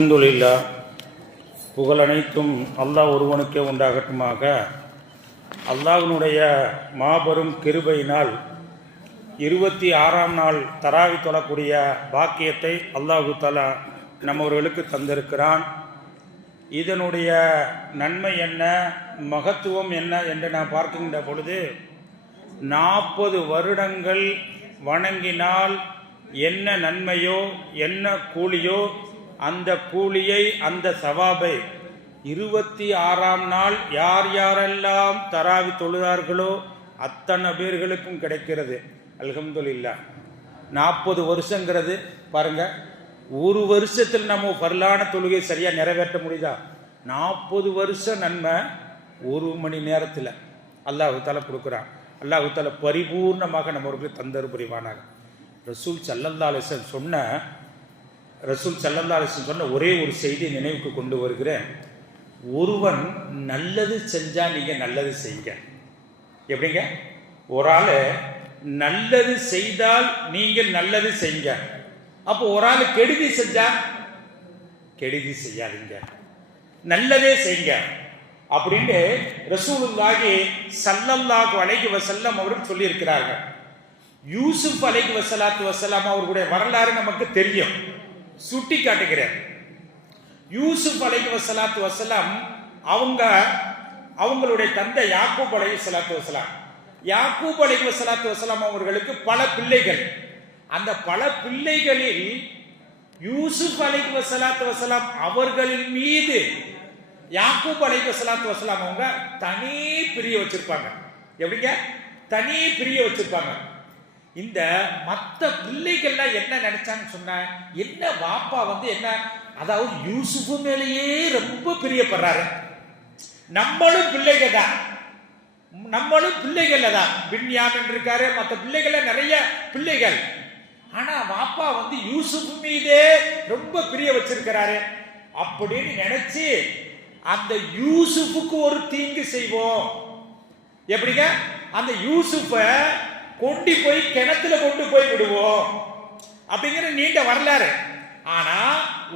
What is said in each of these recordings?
அல்ஹம்துலில்லாஹ், புகழ் அனைத்தும் அல்லாஹ் ஒருவனுக்கே உண்டாகட்டுமாக. அல்லாஹ்வினுடைய மாபெரும் கிருபையினால் 26ஆம் நாள் தராவி தொழக்கூடிய பாக்கியத்தை அல்லாஹு தஆலா நம்மவர்களுக்கு தந்திருக்கிறான். இதனுடைய நன்மை என்ன, மகத்துவம் என்ன என்று நான் பார்க்கின்ற பொழுது 40 வருடங்கள் வணங்கினால் என்ன நன்மையோ என்ன கூலியோ அந்த கூலியை அந்த சவாபை 26ஆம் நாள் யார் யாரெல்லாம் தராவி தொழுதார்களோ அத்தனை பேர்களுக்கும் கிடைக்கிறது. அல்ஹம்துலில்லாஹ். 40 வருஷங்கிறது பாருங்க, ஒரு வருஷத்தில் நம்ம பரலான தொழுகை சரியா நிறைவேற்ற முடியுதா? 40 வருஷம் நன்மை ஒரு மணி நேரத்தில் அல்லாஹ் தஆலா கொடுக்குறான். அல்லாஹ் தஆலா பரிபூர்ணமாக நம்மவர்களுக்கு தந்தரு புரிவானாக. ரசூல் ஸல்லல்லாஹு அலைஹி வஸல்லம் சொன்ன ஒரே ஒரு செய்தி நினைவுக்கு கொண்டு வருகிறேன். ஒருவன் நல்லது செஞ்சா நீங்க நல்லது செய்யுங்க. எப்படிங்க? ஒரு ஆள் நல்லது செய்தால் நீங்கள் நல்லது செய்யுங்க. அப்போ ஒரு ஆள் கெடுதி செஞ்சா கெடுதி செய்யாதீங்க, நல்லதே செய்யுங்க அப்படின்னு ரசூலுல்லாஹி ஸல்லல்லாஹு அலைஹி வஸல்லம் அவர்கள் சொல்லி இருக்கிறார்கள். யூசுப் அலைஹி வஸலாம் அவர்களுடைய வரலாறு நமக்கு தெரியும். சுட்டி காட்டுகிறேன். யூசுப் அலைஹி வஸலாம் அவங்களுடைய தந்தை யாக்கூப் அலைஹி வஸலாம். யாக்கூப் அலைஹி வஸலாம் அவர்களுக்கு பல பிள்ளைகள். அந்த பல பிள்ளைகளில் யூசுப் அலைஹி வஸலாம் அவர்களின் மீது யாக்கூப் அலைஹி வஸலாம் அவங்க தனி பிரிய வச்சிருப்பாங்க. எப்படிங்க? தனி பிரிய வச்சிருப்பாங்க. இந்த மற்ற பிள்ளைகள்லாம் என்ன நினைச்சான்னு சொன்ன, என்ன வாப்பா என்ன, அதாவது யூசுஃபு மேலேயே ரொம்ப பிரியப்படுறாரு. நம்மளும் பிள்ளைகள் தான், பின்யாமின் இருக்காரு, மற்ற பிள்ளைகள் நிறைய பிள்ளைகள். ஆனா வாப்பா யூசுஃபு மீதே ரொம்ப பிரிய வச்சிருக்கிறாரு அப்படின்னு நினைச்சு அந்த யூசுஃபுக்கு ஒரு தீங்கு செய்வோம். எப்படிங்க? அந்த யூசுஃப கொண்டு போய் கிணத்துல கொண்டு போய் விடுவோம் அப்படிங்கிற நீண்ட வரலாறு. ஆனா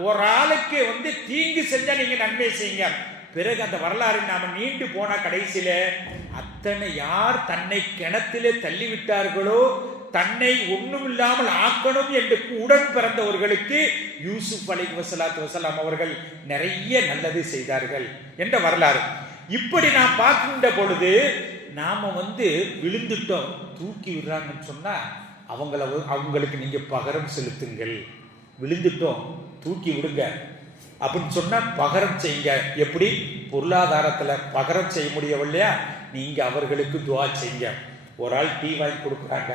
ஒரு ஆளுக்கு தீங்கு செஞ்சா நீங்க நன்மை செய்யுங்க. பிறகு அந்த வரலாறு நாம நீண்டு போன கடைசியில அத்தனை யார் தன்னை கிணத்திலே தள்ளிவிட்டார்களோ, தன்னை ஒண்ணுமில்லாமல் ஆக்கணும் என்று உடன் பிறந்தவர்களுக்கு யூசுப் அலைஹி வஸலாம் அவர்கள் நிறைய நல்லது செய்தார்கள் என்ற வரலாறு. இப்படி நான் பார்க்கின்ற பொழுது நாம விழுந்துட்டோம், தூக்கி விடுறாங்கன்னு சொன்னா அவங்களுக்கு நீங்க பகரம் செலுத்துங்கள். விழுந்துட்டோம், தூக்கி விடுங்க அப்படின்னு சொன்னா பகரம் செய்யுங்க. எப்படி? பொருளாதாரத்துல பகரம் செய்ய முடியவில்லையா, நீங்க அவர்களுக்கு துஆ செய்யுங்க. ஒரு ஆள் டீ வாங்கி கொடுக்குறாங்க,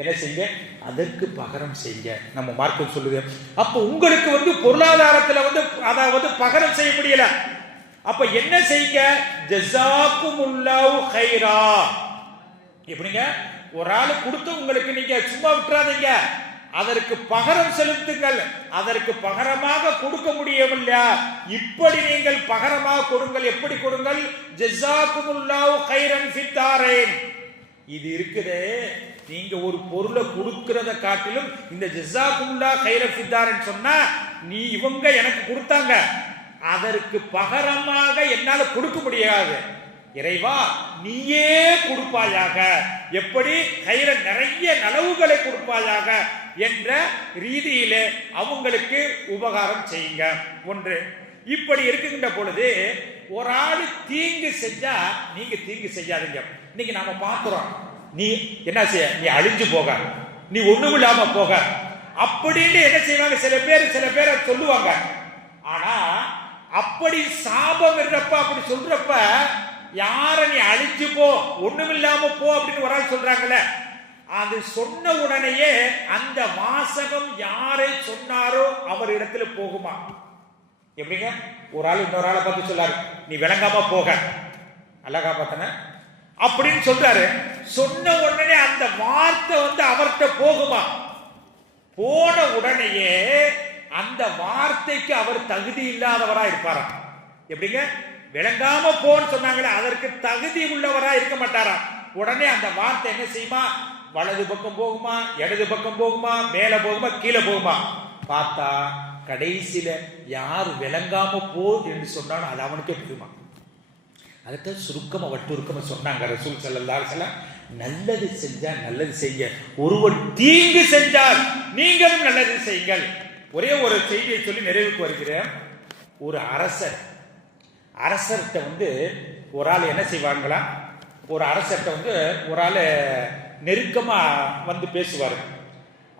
என்ன செய்யுங்க? அதற்கு பகரம் செய்யுங்க. நம்ம மார்க்கம் சொல்லுது. அப்ப உங்களுக்கு பொருளாதாரத்துல அதாவது பகரம் செய்ய முடியல, அப்ப என்ன செய்யுங்க? ஜஸாக்குமுல்லாஹு கைரா. எப்படிங்க? ஒரு ஆளு கொடுத்து உங்களுக்கு நீங்க சும்மா விட்டுறாதீங்க, அதற்கு பகரம் செலுத்துங்கள். அதற்கு பகரமாக கொடுக்க முடியவில்லையா, இப்படி நீங்கள் பகரமாக கொடுங்கள். எப்படி கொடுங்கள்? ஜஸாக்குமுல்லாஹு கைரன் ஃபித்தாரைன். இது இருக்குதே, நீங்க ஒரு பொருளை கொடுக்கிறத காட்டிலும் இந்த ஜஸாக்குமுல்லாஹு கைரன் ஃபித்தாரைன் சொன்னா, நீ இவங்க எனக்கு கொடுத்தாங்க, அதற்கு பகரமாக என்னால கொடுக்க முடியாது, இறைவா நீயே கொடுப்பாயாக. எப்படி? கைர நிறைய நலவுகளை கொடுப்பாயாக என்ற ரீதியிலே அவங்களுக்கு உபகாரம் செய்யுங்க. ஒன்று. இப்படி இருக்கின்ற பொழுது ஒரு ஆளு தீங்கு செஞ்சா நீங்க தீங்கு செய்யாதீங்க. இன்னைக்கு நாம பார்க்கிறோம், நீ என்ன செய்ய, நீ அழிஞ்சு போக, நீ ஒண்ணுமில்லாம போக அப்படின்னு என்ன செய்வாங்க சில பேரை சொல்லுவாங்க. ஆனா அப்படி சாபம் இருப்ப, அப்படி சொல்றப்ப யார நீ அழிஞ்சு போ, ஒண்ணுமில்லாம போ அப்படின்னு ஒரு ஆள் சொல்றாங்கல்ல, அது சொன்ன உடனேயே அந்த வாசகம் யாரை சொன்னாரோ அவர் இடத்துல போகுமா? எப்படிங்க? ஒரு ஆள் இன்னொரு ஆளை பார்த்து சொல்லாரு, நீ விளங்காம போக, அழகா பார்த்தன அப்படின்னு சொல்றாரு. சொன்ன உடனே அந்த வார்த்தை அவர்கிட்ட போகுமா? போன உடனேயே அந்த வார்த்தைக்கு அவர் தகுதி இல்லாதவரா இருப்பாரா? எப்படிங்க? விளங்காம போன்னு சொன்னாங்களே, அதற்கு தகுதி உள்ளவரா இருக்க மாட்டாரா? உடனே அந்த வார்த்தை என்ன செய்யுமா? வலது பக்கம் போகுமா, இடது பக்கம் போகுமா, மேல போகுமா, கீழே போகுமா? பார்த்தா கடைசியில யார் விளங்காம போ என்று சொன்னாலும் அது அவனுக்கே புரியுமா. அதைத்தான் சுருக்கமா வட்டுருக்கமா சொன்னாங்க ரசூல் ஸல்லல்லாஹு அலைஹி வஸல்லம். நல்லது செஞ்சா நல்லது செய்யுங்க, ஒருவர் தீங்கு செஞ்சால் நீங்களும் நல்லது செய்யுங்கள். ஒரே ஒரு செய்தியை சொல்லி நிறைவுக்கு வருகிறேன். ஒரு அரசர்கிட்ட ஒரு ஆள் என்ன செய்வாங்களா, ஒரு அரசர்கிட்ட ஒரு ஆள் நெருக்கமா பேசுவார்.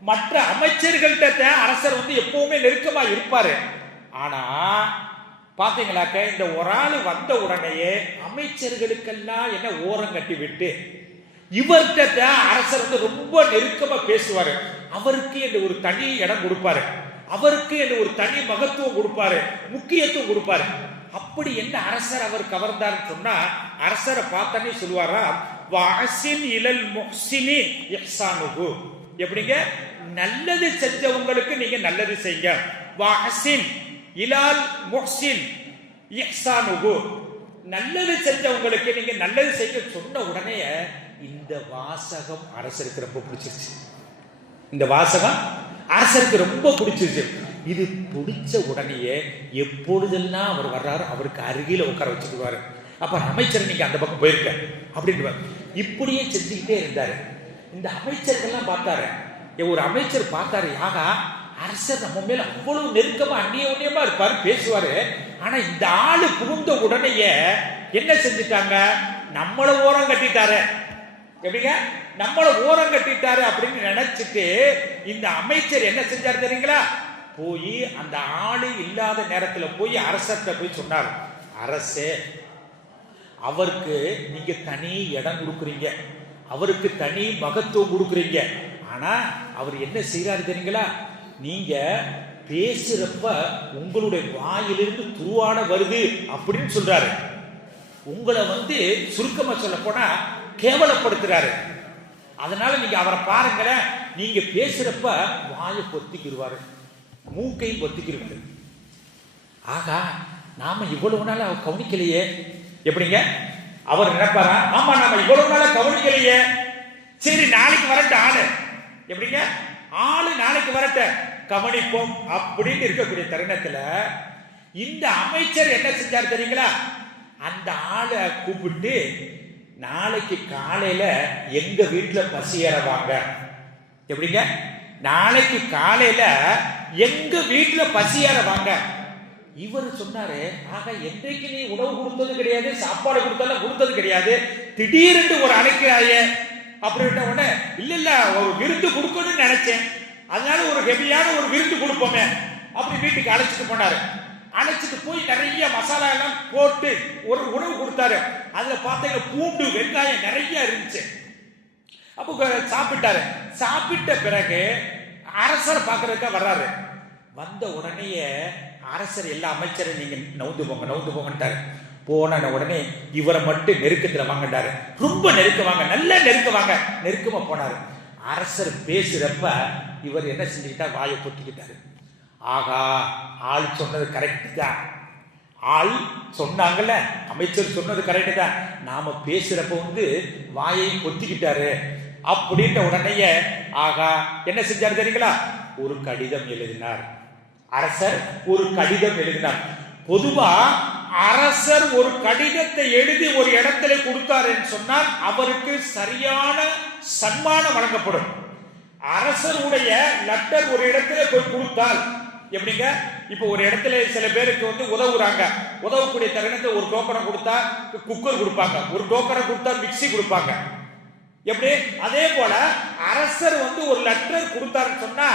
மற்ற அமைச்சர்கள்ட்ட அரசர் எப்பவுமே நெருக்கமா இருப்பாரு. ஆனா பாத்தீங்களாக்க இந்த ஒரு ஆள் வந்த உடனேயே அமைச்சர்களுக்கெல்லாம் என்ன ஓரம் கட்டி விட்டு இவர்கிட்ட அரசர் ரொம்ப நெருக்கமா பேசுவாரு. அவருக்கு என்று ஒரு தனி இடம் கொடுப்பாரு, அவருக்கு என்று ஒரு தனி மகத்துவம் கொடுப்பாரு, முக்கியத்துவம் கொடுப்பாரு. அப்படி என்ன அரசர் அவர் கவர்ந்தார் சொன்னா, அரசரை பார்த்தனே சொல்லுவாரா, வஅஸின் இலல் முஹ்ஸினி இஹ்ஸானுஹு. எப்படிங்க, நல்லது செஞ்சவங்களுக்கு நீங்க நல்லது செய்யுங்க. வஅஸின் இலல் முஹ்ஸின் இஹ்ஸானுஹு, நல்லது செஞ்சவங்களுக்கு நீங்க நல்லது செய்ய சொன்ன உடனே இந்த வாசகம் அரசருக்கு ரொம்ப பிடிச்சிருச்சு. இந்த வாசகம் அரசருக்கு ரொம்ப பிடிச்சிருச்சு. இது பிடிச்ச உடனேயே எப்பொழுதெல்லாம் அவர் வர்றாரு அவருக்கு அருகில உட்கார வச்சுக்குவாரு. அப்ப அமைச்சர் நீங்க அந்த பக்கம் போயிருக்க அப்படின்னு இப்படியே செஞ்சுக்கிட்டே இருந்தாரு. இந்த அமைச்சர்கள்லாம் பார்த்தாரு. ஒரு அமைச்சர் பார்த்தாரு, ஆகா அரசர் நம்ம மேல அவ்வளவு நெருக்கமா அந்நியமா இருப்பாரு, பேசுவாரு. ஆனா இந்த ஆளு புகுந்த உடனேயே என்ன செஞ்சுட்டாங்க, நம்மள ஓரம் கட்டிட்டாரு. எப்படிங்க, நம்மள ஓரம் கட்டிட்டாரு அப்படின்னு நினைச்சிட்டு இந்த அமைச்சர் என்ன செஞ்சாரு தெரியுங்களா, போய் அந்த ஆளு இல்லாத நேரத்துல போய் அரசர்கிட்ட போய் சொன்னார், அரசே அவருக்கு நீங்க தனி இடம் கொடுக்குறீங்க, அவருக்கு தனி மகத்துவம் கொடுக்குறீங்க. ஆனா அவர் என்ன செய்யறாரு தெரியுங்களா, நீங்க பேசுறப்ப உங்களுடைய வாயிலிருந்து துருவான வருது அப்படின்னு சொல்றாரு. உங்களை சுருக்கமா சொல்ல போனா கேவலப்படுத்துறாரு. அதனால நீங்க அவரை பாருங்களேன், நீங்க பேசுறப்ப வாயை பொத்திக்கிடுவாரு, மூக்கையும் பொத்திக்கிடுவாரு. ஆகா நாம இவ்வளவு நாள் அவர் கவனிக்கலையே. எப்படிங்க, அவர் நினைப்பாரா, ஆமா நாம இவ்வளவு நாள கவனிக்கலையே, சரி நாளைக்கு வரட்ட ஆளு, எப்படிங்க ஆளு நாளைக்கு வரட்ட கவனிப்போம் அப்படின்னு இருக்கக்கூடிய தருணத்துல இந்த அமைச்சர் என்ன செஞ்சார் தெரியுங்களா, அந்த ஆளை கூப்பிட்டு நாளைக்கு காலையில எங்க வீட்டுல பசி ஏறவாங்க. எப்படிங்க, நாளைக்கு காலையில எங்க வீட்டுல பசி ஏறவாங்க. இவர் சொன்னாரு, ஆக என்றைக்கு நீ உணவு கொடுத்தது கிடையாது, சாப்பாடு கொடுத்தாலும் கொடுத்தது கிடையாது, திடீரென்று ஒரு அழைக்கிறாயே அப்படின்ன உடனே இல்ல இல்ல ஒரு விருந்து கொடுக்கணும்னு நினைச்சேன், அதனால ஒரு ஹெவியான ஒரு விருந்து கொடுப்போமே அப்படி வீட்டுக்கு அழைச்சிட்டு போனாரு. அழைச்சிட்டு போய் நிறைய மசாலா எல்லாம் போட்டு ஒரு உணவு கொடுத்தாரு. அதுல பார்த்தீங்கன்னா பூண்டு வெங்காயம் நிறைய இருந்துச்சு. அப்போ சாப்பிட்டாரு. சாப்பிட்ட பிறகு அரசரை பார்க்கறதுக்காக வர்றாரு. வந்த உடனேயே அரசர் எல்லா அமைச்சரும் நீங்க நவுந்து போங்கட்டாரு. போன உடனே இவரை மட்டும் நெருக்கத்துல வாங்கட்டாரு. ரொம்ப நெருக்கவாங்க, நல்ல நெருக்கவாங்க. நெருக்கமா போனாரு. அரசர் பேசுறப்ப இவர் என்ன செஞ்சுக்கிட்டா, வாயை பொத்திக்கிட்டாரு. ஆகா ஆள் சொன்னது கரெக்ட் தான், ஆள் சொன்னாங்கல்ல அமைச்சர் சொன்னது கரெக்ட் தான், நாம பேசுறப்ப வாயை பொத்திக்கிட்டாரு அப்படின்ற உடனேயே ஆகா என்ன செஞ்சாரு தெரியுங்களா, ஒரு கடிதம் எழுதினார். அரசர் ஒரு கடிதம் எழுதினார். பொதுவா அரசர் ஒரு கடிதத்தை எழுதி ஒரு இடத்துல கொடுத்தாருன்னு சொன்னால் அவருக்கு சரியான சன்மானம் வழங்கப்படும். அரசருடைய லெட்டர் ஒரு இடத்துல போய் கொடுத்தால் எப்படிங்க, இப்ப ஒரு இடத்துல சில பேருக்கு உதவுறாங்க, உதவக்கூடிய தருணத்தை ஒரு டோக்கனை கொடுத்தா குக்கர் கொடுப்பாங்க, ஒரு டோக்கனை கொடுத்தா மிக்சி கொடுப்பாங்க. எப்படி அதே போல அரசர் ஒரு லெட்டர் கொடுத்தாருன்னு சொன்னா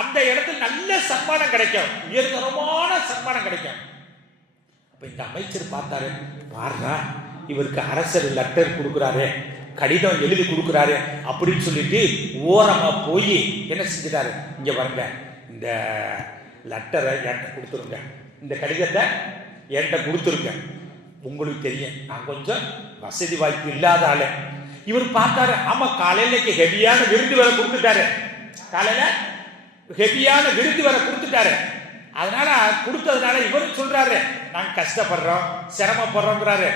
அந்த இடத்துல நல்ல சன்மானம் கிடைக்கும், உயர்தரமான சன்மானம் கிடைக்கும். அப்ப இந்த அமைச்சர் பார்த்தாரு, பாருடா இவருக்கு அரசர் லெட்டர் கொடுக்குறாரு, கடிதம் எழுதி கொடுக்குறாரு அப்படின்னு சொல்லிட்டு ஓரமா போய் என்ன செஞ்சுட்டாரு, இங்க பாருங்க இந்த லெட்டரை என்கிட்ட கொடுத்துருங்க, இந்த கடிதத்தை என்கிட்ட கொடுத்துருங்க, உங்களுக்கு தெரியும் நான் கொஞ்சம் வசதி வாய்ப்பு இல்லாத ஆளு. இவர் பார்த்தாரு, ஆமா காலையில ஹெவியான விருது வேற கொடுத்துட்டாரு, காலையில ஹெவியான விருது வேற கொடுத்துட்டாரு. அதனால கொடுத்ததுனால இவரும் சொல்றாரு, நாங்க கஷ்டப்படுறோம் சிரமப்படுறோங்கிறாரு.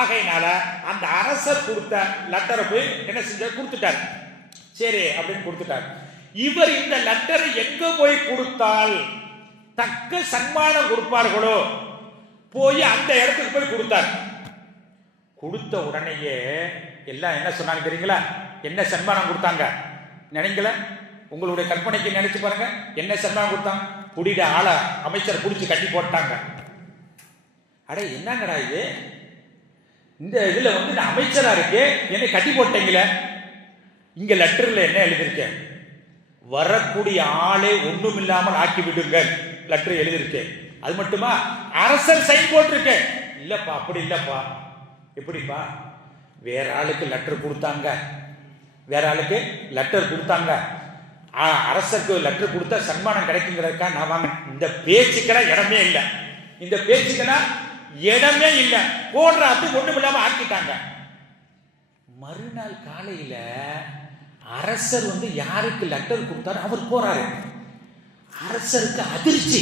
ஆகையினால அந்த அரசர் கொடுத்த லெட்டரை போய் என்ன செஞ்சாரு, கொடுத்துட்டாரு. சரி அப்படின்னு கொடுத்துட்டாரு. இவர் இந்த லெட்டரை எங்க போய் கொடுத்தால் தக்க சன்மானம் கொடுப்பார்களோ போய் அந்த இடத்துக்கு போய் கொடுத்தார். கொடுத்த உடனேயே எல்லாம் என்ன சொன்னாங்க தெரியுங்களா? என்ன சன்மானம் கொடுத்தாங்க நினைங்கள? உங்களுடைய கற்பனைக்கு நினைச்சு பாருங்க. என்ன சன்மானம் கொடுத்தாங்க? புடிட ஆளை அமைச்சர் பிடிச்சி கட்டி போட்டாங்க. அட என்னங்கடா இது, இந்த இதுல வந்து நான் அமைச்சரா இருக்கு, என்னை கட்டி போட்டீங்களே. இங்க லெட்டர்ல என்ன எழுதியிருக்கேன்? வரக்கூடிய ஆளே ஒண்ணும் இல்லாமல் ஆக்கி விடுங்கள் லெட்டர் எழுதியிருக்கேன். அது மட்டுமா, அரசர் சைன் போட்டிருக்கேன். இல்லப்பா அப்படி இல்லப்பா. எப்படிப்பா? வேற ஆளுக்கு லெட்டர் கொடுத்தாங்க, வேற ஆளுக்கு லெட்டர் கொடுத்தாங்க, அரசருக்கு லெட்டர் கொடுத்தா சன்மானம் கிடைக்குங்கிறதுக்கா நான் வாங்க. இந்த பேச்சுக்கெல்லாம் இடமே இல்லை, இந்த பேச்சுக்கெல்லாம் இடமே இல்லை. போடுற அது ஒண்ணும் இல்லாம ஆக்கிட்டாங்க. மறுநாள் காலையில அரசர் வந்து யாருக்கு லெட்டர் கொடுத்தாரு அவர் போறாரு. அரசருக்கு அதிர்ச்சி.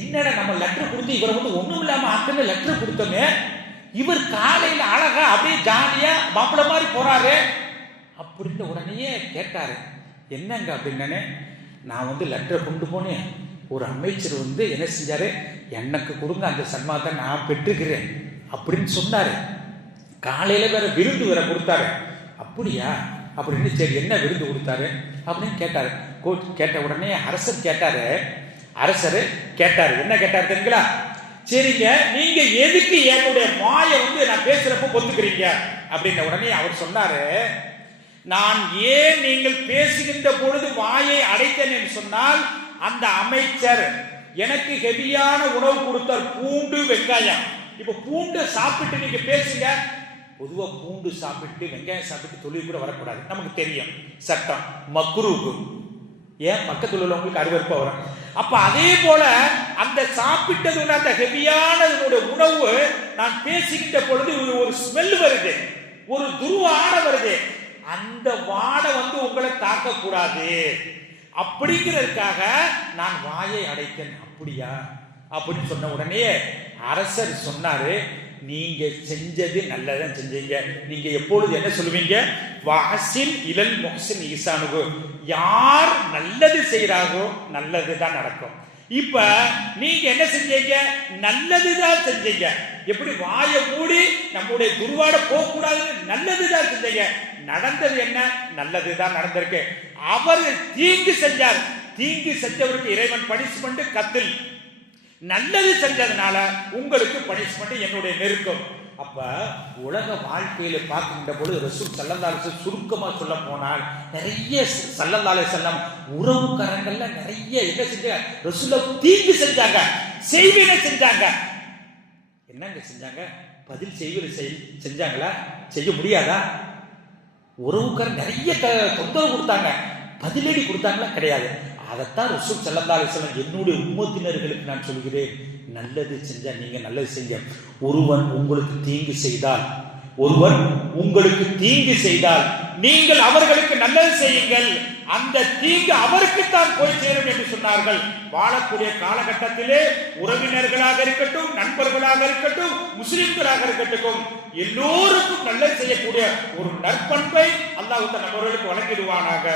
என்னடா நம்ம லெட்டர் கொடுத்து இவரை வந்து ஒண்ணும் இல்லாம ஆக்குன்னு லெட்டர் கொடுத்தோமே, இவர் காலையில அழகா அப்படியே ஜாலியா மாப்பிள்ள மாதிரி போறாரு அப்படின்னு உடனே கேட்டாரு. என்னங்க அப்படின்னு. நான் வந்து லெட்டர் கொண்டு போனேன், ஒரு அமைச்சர் வந்து என்ன செஞ்சாரு, எனக்கு கொடுங்க அந்த சன்மானத்தை நான் பெற்றுக்கிறேன் அப்படின்னு சொன்னாரு. காலையில வேற விருந்து வேற கொடுத்தாரு. அப்படியா அப்படின்னு, சரி என்ன விருந்து கொடுத்தாரு அப்படின்னு கேட்டாரு. கேட்ட உடனே அரசர் கேட்டாரு என்ன கேட்டாரு தெரியுங்களா? சரிங்க, நீங்க எதுக்கு என்னுடைய வாயை வந்து நான் பேசுறப்ப பொத்துக்கிறீங்க அப்படின்ன உடனே அவர் சொன்னாரு, நான் ஏன் நீங்கள் பேசுகின்ற பொழுது வாயை அடைத்தேன் என்று சொன்னால், அந்த அமைச்சர் எனக்கு ஹெவியான உணவு கொடுத்தார், பூண்டு வெங்காயம். இப்ப பூண்டு சாப்பிட்டு நீங்க பேசுங்க. பொதுவா பூண்டு சாப்பிட்டு வெங்காயம் சாப்பிட்டு தொழில் கூட வரக்கூடாது, நமக்கு தெரியும் சட்டம் மக்ரூஹ். ஏன் பக்கத்தில் உள்ளவங்களுக்கு அருவருப்பா வரும். அப்ப அதே போல அந்த சாப்பிட்டது அந்த ஹெவியான உணவு நான் பேசுகின்ற பொழுது ஒரு ஸ்மெல் வருது, ஒரு துர்வாடை வருது. அந்த வாடை வந்து உங்களை தாக்க கூடாது அப்படிங்கிறதுக்காக நான் வாயை அடைத்தேன். அப்படியா அப்படின்னு சொன்ன உடனே அரசர் சொன்னாரு, நீங்க செஞ்சது நல்லதான் செஞ்சீங்க. நீங்க எப்பொழுது என்ன சொல்லுவீங்க? வாசில் இலல் முஹ்சின் ஈசானுகு, யார் நல்லது செய்யறாரோ நல்லதுதான் நடக்கும். இப்ப நீங்க என்ன செஞ்சீங்க? நல்லதுதான் செஞ்சீங்க. எப்படி வாயை மூடி நம்முடைய துர்வாட போக கூடாது, நல்லதுதான் செஞ்சீங்க. நடந்தது என்ன? நல்லதுதான் நடந்திருக்கு. அவர் தீங்கு செஞ்சார், தீங்கு செஞ்சவருக்கு இறைவன் பனிஷ்மெண்ட் கத்தில். நல்லது செஞ்சதுனால உங்களுக்கு பனிஷ்மெண்ட் என்னுடைய நெருக்கம். அப்ப உலக வாழ்க்கையில பார்க்கின்ற பொழுது ரசூல் ஸல்லல்லாஹு அலைஹி வஸல்லம் சுருக்கமா சொல்ல போனால் நிறைய ஸல்லல்லாஹு அலைஹி வஸல்லம் உறவுக்காரங்கள்ல நிறைய என்ன செஞ்சாங்க? ரசூல தீங்கு செஞ்சாங்க, செய்வினை செஞ்சாங்க. என்னங்க செஞ்சாங்க? பதில் செய்வினை செஞ்சாங்களா? செய்ய முடியாதா? உறவுக்காரன் நிறைய தொந்தரவு கொடுத்தாங்க, பதிலடி கொடுத்தாங்களா? கிடையாது. அதைத்தான் ரசூல் ஸல்லல்லாஹு அலைஹி வஸல்லம் என்னுடைய உம்மத்தினர்களுக்கு நான் சொல்கிறேன், நல்லது செஞ்சா நீங்க நல்லது செஞ்ச. ஒருவன் உங்களுக்கு தீங்கு செய்தால் நீங்கள் அவர்களுக்கு நல்லது செய்யுங்கள், அந்த தீங்கு அவருக்குத்தான் போய் சேரும் என்று சொன்னார்கள். வாழக்கூடிய காலகட்டத்திலே உறவினர்களாக இருக்கட்டும், நண்பர்களாக இருக்கட்டும், முஸ்லிம்களாக இருக்கட்டும், எல்லோருக்கும் நல்லது செய்யக்கூடிய ஒரு நற்பண்பை அல்லாஹ் நம்மவர்களுக்கு வழங்கிடுவானாக.